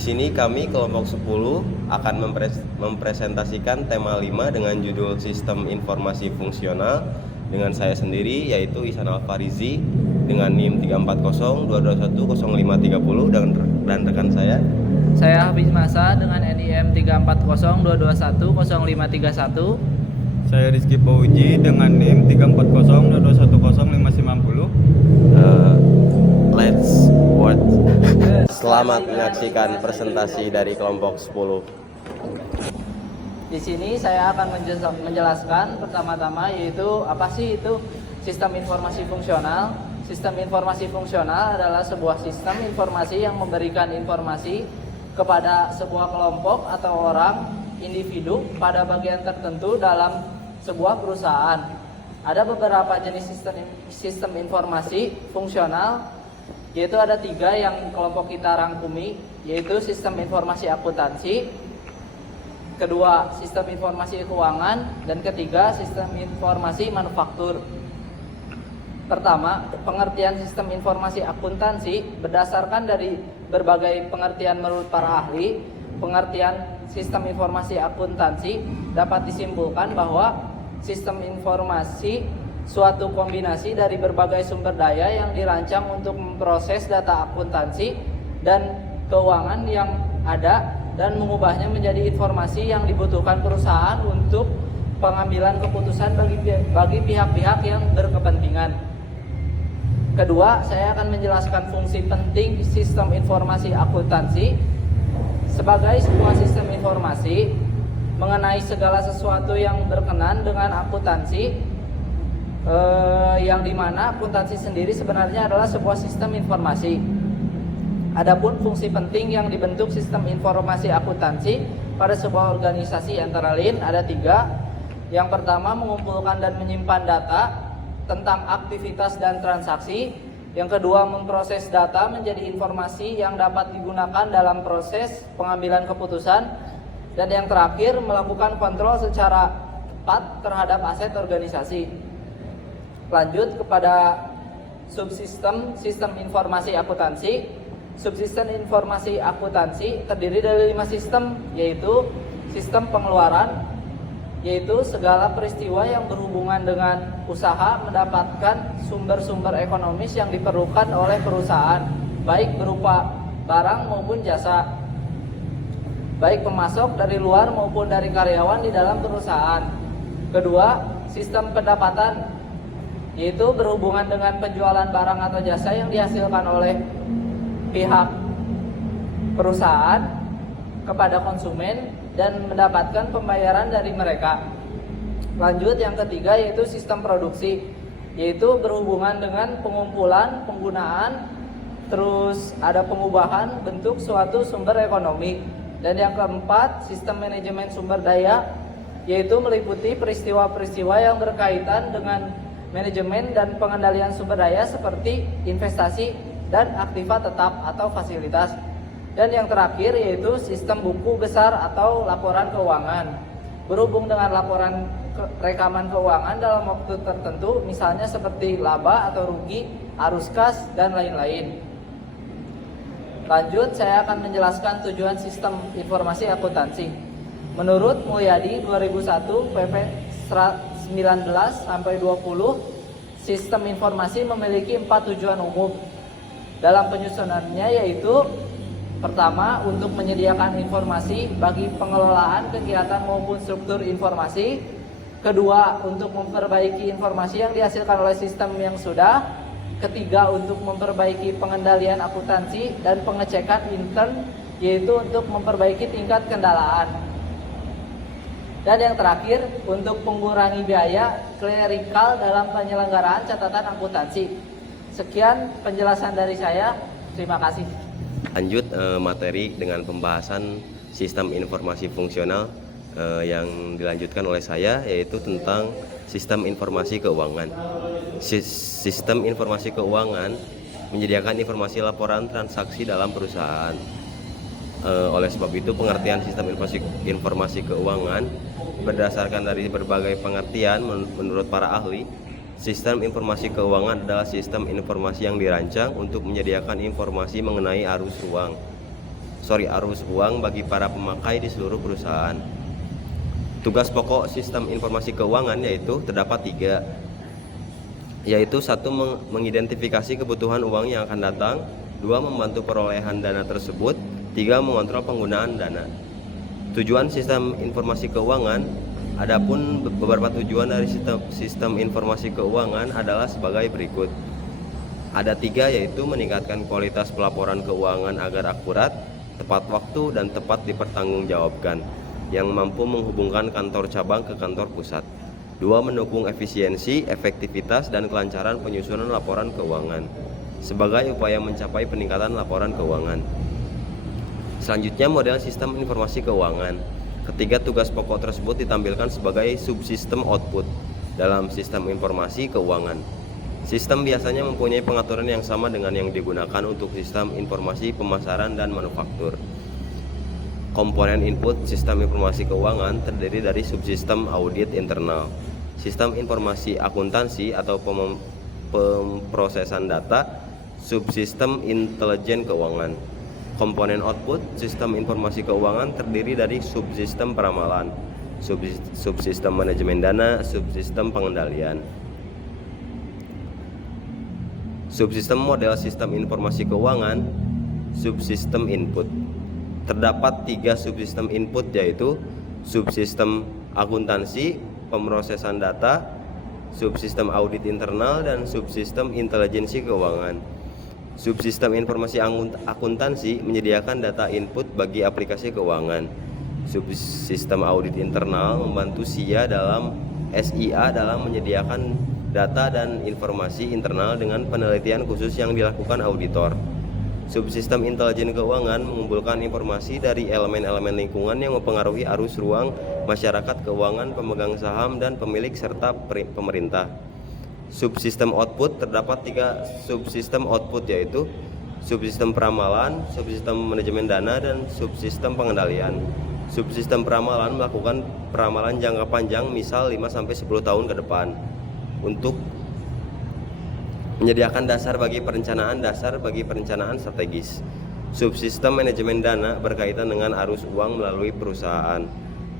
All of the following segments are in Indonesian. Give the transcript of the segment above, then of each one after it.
sini kami kelompok 10 akan mempresentasikan tema 5 dengan judul Sistem Informasi Fungsional dengan saya sendiri yaitu Ihsan Alfarizi dengan NIM 34022100530 dan rekan saya Hafiz Masa dengan NIM 34022100531. Saya Rizky Pauji dengan NIM 34022100590. Let's work. Selamat menyaksikan presentasi dari kelompok 10. Di sini saya akan menjelaskan pertama-tama yaitu apa sih itu sistem informasi fungsional. Sistem informasi fungsional adalah sebuah sistem informasi yang memberikan informasi kepada sebuah kelompok atau orang, individu pada bagian tertentu dalam sebuah perusahaan. Ada beberapa jenis sistem informasi fungsional, yaitu ada 3 yang kelompok kita rangkumi, yaitu sistem informasi akuntansi, kedua sistem informasi keuangan, dan ketiga sistem informasi manufaktur. Pertama, pengertian sistem informasi akuntansi berdasarkan dari berbagai pengertian menurut para ahli. Pengertian sistem informasi akuntansi dapat disimpulkan bahwa sistem informasi suatu kombinasi dari berbagai sumber daya yang dirancang untuk memproses data akuntansi dan keuangan yang ada dan mengubahnya menjadi informasi yang dibutuhkan perusahaan untuk pengambilan keputusan bagi pihak-pihak yang berkepentingan. Kedua, saya akan menjelaskan fungsi penting sistem informasi akuntansi. Sebagai sebuah sistem informasi mengenai segala sesuatu yang berkenan dengan akuntansi, yang dimana akuntansi sendiri sebenarnya adalah sebuah sistem informasi. Adapun fungsi penting yang dibentuk sistem informasi akuntansi pada sebuah organisasi antara lain ada 3. Yang pertama, mengumpulkan dan menyimpan data tentang aktivitas dan transaksi. Yang kedua, memproses data menjadi informasi yang dapat digunakan dalam proses pengambilan keputusan. Dan yang terakhir, melakukan kontrol secara tepat terhadap aset organisasi. Lanjut kepada subsistem sistem informasi akuntansi. Subsistem informasi akuntansi terdiri dari 5 sistem, yaitu sistem pengeluaran, yaitu segala peristiwa yang berhubungan dengan usaha mendapatkan sumber-sumber ekonomis yang diperlukan oleh perusahaan, baik berupa barang maupun jasa, baik pemasok dari luar maupun dari karyawan di dalam perusahaan. Kedua, sistem pendapatan, yaitu berhubungan dengan penjualan barang atau jasa yang dihasilkan oleh pihak perusahaan kepada konsumen dan mendapatkan pembayaran dari mereka. Lanjut, yang ketiga yaitu sistem produksi, yaitu berhubungan dengan pengumpulan, penggunaan, terus ada pengubahan bentuk suatu sumber ekonomi. Dan yang keempat, sistem manajemen sumber daya, yaitu meliputi peristiwa-peristiwa yang berkaitan dengan manajemen dan pengendalian sumber daya seperti investasi dan aktiva tetap atau fasilitas. Dan yang terakhir yaitu sistem buku besar atau laporan keuangan, berhubung dengan laporan rekaman keuangan dalam waktu tertentu, misalnya seperti laba atau rugi, arus kas, dan lain-lain. Lanjut, saya akan menjelaskan tujuan sistem informasi akuntansi. Menurut Mulyadi 2001 PP 19-20, sistem informasi memiliki 4 tujuan umum. Dalam penyusunannya yaitu: pertama, untuk menyediakan informasi bagi pengelolaan kegiatan maupun struktur informasi. Kedua, untuk memperbaiki informasi yang dihasilkan oleh sistem yang sudah. Ketiga, untuk memperbaiki pengendalian akuntansi dan pengecekan intern, yaitu untuk memperbaiki tingkat kendalaan. Dan yang terakhir, untuk mengurangi biaya klerikal dalam penyelenggaraan catatan akuntansi. Sekian penjelasan dari saya. Terima kasih. Lanjut materi dengan pembahasan sistem informasi fungsional yang dilanjutkan oleh saya, yaitu tentang sistem informasi keuangan. Sistem informasi keuangan menyediakan informasi laporan transaksi dalam perusahaan. Oleh sebab itu, pengertian sistem informasi keuangan berdasarkan dari berbagai pengertian menurut para ahli. Sistem informasi keuangan adalah sistem informasi yang dirancang untuk menyediakan informasi mengenai arus uang, arus uang bagi para pemakai di seluruh perusahaan. Tugas pokok sistem informasi keuangan yaitu terdapat 3, yaitu 1. Mengidentifikasi kebutuhan uang yang akan datang, 2. Membantu perolehan dana tersebut, 3. Mengontrol penggunaan dana. Tujuan sistem informasi keuangan. Adapun beberapa tujuan dari sistem informasi keuangan adalah sebagai berikut. Ada 3, yaitu meningkatkan kualitas pelaporan keuangan agar akurat, tepat waktu, dan tepat dipertanggungjawabkan, yang mampu menghubungkan kantor cabang ke kantor pusat. 2. Mendukung efisiensi, efektivitas, dan kelancaran penyusunan laporan keuangan sebagai upaya mencapai peningkatan laporan keuangan. Selanjutnya, model sistem informasi keuangan. Ketiga tugas pokok tersebut ditampilkan sebagai subsistem output dalam sistem informasi keuangan. Sistem biasanya mempunyai pengaturan yang sama dengan yang digunakan untuk sistem informasi pemasaran dan manufaktur. Komponen input sistem informasi keuangan terdiri dari subsistem audit internal, sistem informasi akuntansi atau pemrosesan data, subsistem intelijen keuangan. Komponen output sistem informasi keuangan terdiri dari subsistem peramalan, subsistem manajemen dana, subsistem pengendalian. Subsistem model sistem informasi keuangan, subsistem input. Terdapat 3 subsistem input, yaitu subsistem akuntansi, pemrosesan data, subsistem audit internal, dan subsistem intelijensi keuangan. Subsistem informasi akuntansi menyediakan data input bagi aplikasi keuangan. Subsistem audit internal membantu SIA dalam menyediakan data dan informasi internal dengan penelitian khusus yang dilakukan auditor. Subsistem intelijen keuangan mengumpulkan informasi dari elemen-elemen lingkungan yang mempengaruhi arus ruang masyarakat keuangan, pemegang saham, dan pemilik serta pemerintah. Subsistem output. Terdapat 3 subsistem output, yaitu subsistem peramalan, subsistem manajemen dana, dan subsistem pengendalian. Subsistem peramalan melakukan peramalan jangka panjang, misal 5-10 tahun ke depan, untuk menyediakan dasar bagi perencanaan strategis. Subsistem manajemen dana berkaitan dengan arus uang melalui perusahaan.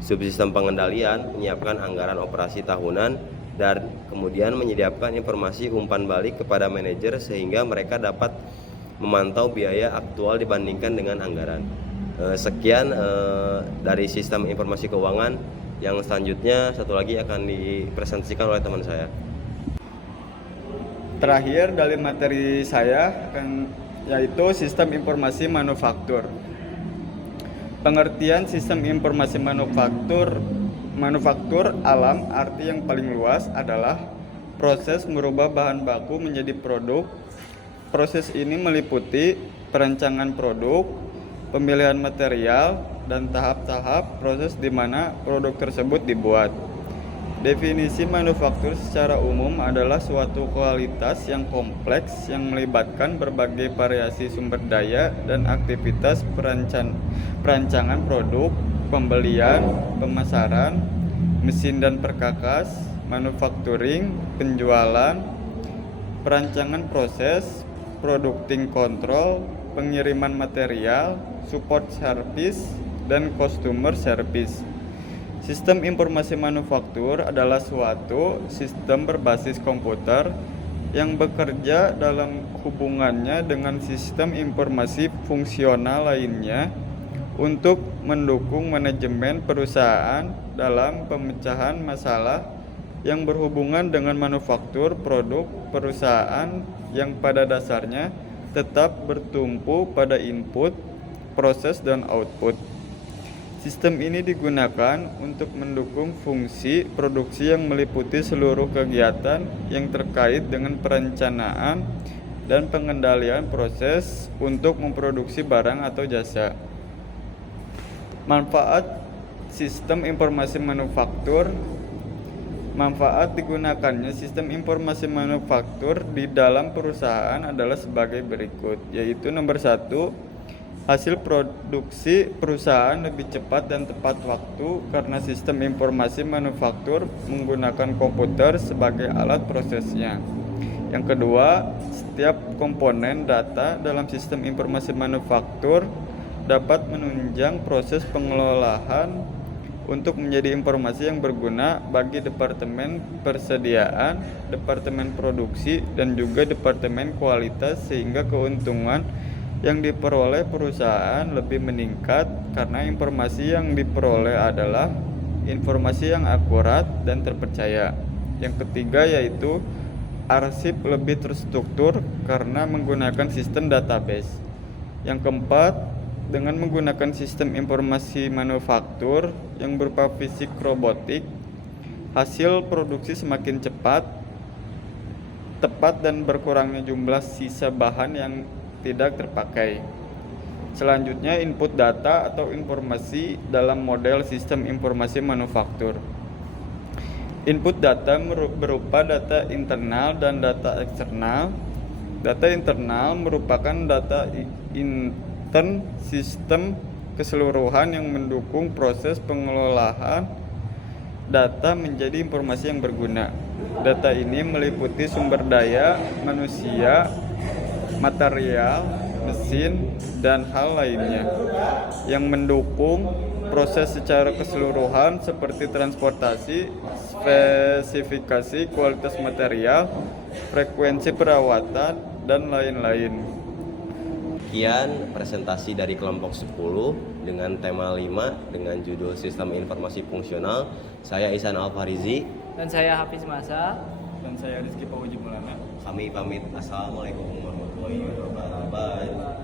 Subsistem pengendalian menyiapkan anggaran operasi tahunan dan kemudian menyediakan informasi umpan balik kepada manajer sehingga mereka dapat memantau biaya aktual dibandingkan dengan anggaran. Sekian dari sistem informasi keuangan. Yang selanjutnya satu lagi akan dipresentasikan oleh teman saya. Terakhir dari materi saya yaitu sistem informasi manufaktur. Pengertian sistem informasi manufaktur alam arti yang paling luas adalah proses merubah bahan baku menjadi produk. Proses ini meliputi perancangan produk, pemilihan material, dan tahap-tahap proses di mana produk tersebut dibuat. Definisi manufaktur secara umum adalah suatu kualitas yang kompleks yang melibatkan berbagai variasi sumber daya dan aktivitas perancangan produk, pembelian, pemasaran, mesin dan perkakas, manufacturing, penjualan, perancangan proses, producting control, pengiriman material, support service, dan customer service. Sistem informasi manufaktur adalah suatu sistem berbasis komputer yang bekerja dalam hubungannya dengan sistem informasi fungsional lainnya untuk mendukung manajemen perusahaan dalam pemecahan masalah yang berhubungan dengan manufaktur produk perusahaan yang pada dasarnya tetap bertumpu pada input, proses, dan output. Sistem ini digunakan untuk mendukung fungsi produksi yang meliputi seluruh kegiatan yang terkait dengan perencanaan dan pengendalian proses untuk memproduksi barang atau jasa. Manfaat sistem informasi manufaktur. Manfaat digunakannya sistem informasi manufaktur di dalam perusahaan adalah sebagai berikut, yaitu nomor 1, hasil produksi perusahaan lebih cepat dan tepat waktu karena sistem informasi manufaktur menggunakan komputer sebagai alat prosesnya. Yang kedua, setiap komponen data dalam sistem informasi manufaktur dapat menunjang proses pengelolaan untuk menjadi informasi yang berguna bagi Departemen Persediaan, Departemen Produksi, dan juga Departemen Kualitas sehingga keuntungan yang diperoleh perusahaan lebih meningkat karena informasi yang diperoleh adalah informasi yang akurat dan terpercaya. Yang ketiga yaitu arsip lebih terstruktur karena menggunakan sistem database. Yang keempat, dengan menggunakan sistem informasi manufaktur yang berupa fisik robotik, hasil produksi semakin cepat, tepat dan berkurangnya jumlah sisa bahan yang tidak terpakai. Selanjutnya, input data atau informasi dalam model sistem informasi manufaktur. Input data berupa data internal dan data eksternal. Data internal merupakan data intern sistem keseluruhan yang mendukung proses pengelolaan data menjadi informasi yang berguna. Data ini meliputi sumber daya, manusia, material, mesin, dan hal lainnya yang mendukung proses secara keseluruhan seperti transportasi, spesifikasi, kualitas material, frekuensi perawatan, dan lain-lain. Sekian presentasi dari kelompok 10 dengan tema 5 dengan judul Sistem Informasi Fungsional. Saya Ihsan Alfarizi. Dan saya Hafiz Masa. Dan saya Rizky Pauji Mulana. Kami pamit. Assalamualaikum warahmatullahi wabarakatuh. Bye.